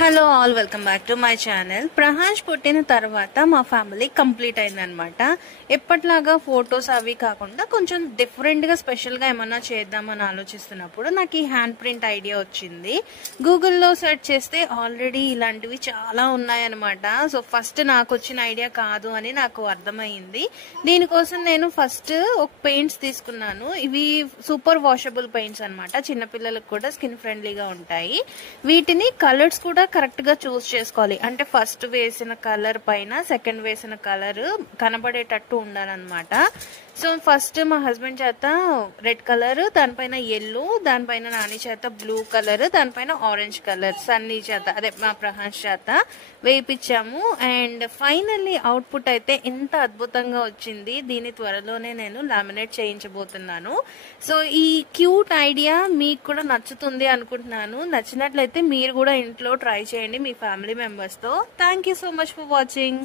Hello all, welcome back to my channel. Prahash పుట్టిన తర్వాత మా ఫ్యామిలీ కంప్లీట్ అయిందనమాట. ఎప్పటిలాగా ఫొటోస్ అవి కాకుండా కొంచెం డిఫరెంట్గా స్పెషల్గా ఏమన్నా చేద్దామని ఆలోచిస్తున్నప్పుడు నాకు ఈ హ్యాండ్ ప్రింట్ ఐడియా వచ్చింది. గూగుల్లో సెర్చ్ చేస్తే ఆల్రెడీ ఇలాంటివి చాలా ఉన్నాయన్నమాట. సో ఫస్ట్ నాకు వచ్చిన ఐడియా కాదు అని నాకు అర్థమైంది. దీనికోసం నేను ఫస్ట్ ఒక పెయింట్స్ తీసుకున్నాను. ఇవి సూపర్ వాషబుల్ పెయింట్స్ అనమాట. చిన్నపిల్లలకు కూడా స్కిన్ ఫ్రెండ్లీగా ఉంటాయి. వీటిని కలర్స్ కూడా కరెక్ట్ గా చూస్ చేసుకోవాలి. అంటే ఫస్ట్ వేసిన కలర్ పైన సెకండ్ వేసిన కలర్ కనబడేటట్టు ఉండాలన్నమాట. సో ఫస్ట్ మా హస్బెండ్ చేత రెడ్ కలర్, దానిపైన ఎల్లో, దానిపైన నాని చేత బ్లూ కలర్, దానిపైన ఆరెంజ్ కలర్ సన్నీ చేత అదే మా ప్రహాష్ చేత వేయించాము. అండ్ ఫైనల్లీ అవుట్పుట్ అయితే ఎంత అద్భుతంగా వచ్చింది. దీని త్వరలోనే నేను లామినేట్ చేయించబోతున్నాను. సో ఈ క్యూట్ ఐడియా మీకు కూడా నచ్చుతుంది అనుకుంటున్నాను. నచ్చినట్లయితే మీరు కూడా ఇంట్లో ట్రై చేయండి మీ ఫ్యామిలీ మెంబర్స్ తో. Thank you so much for watching.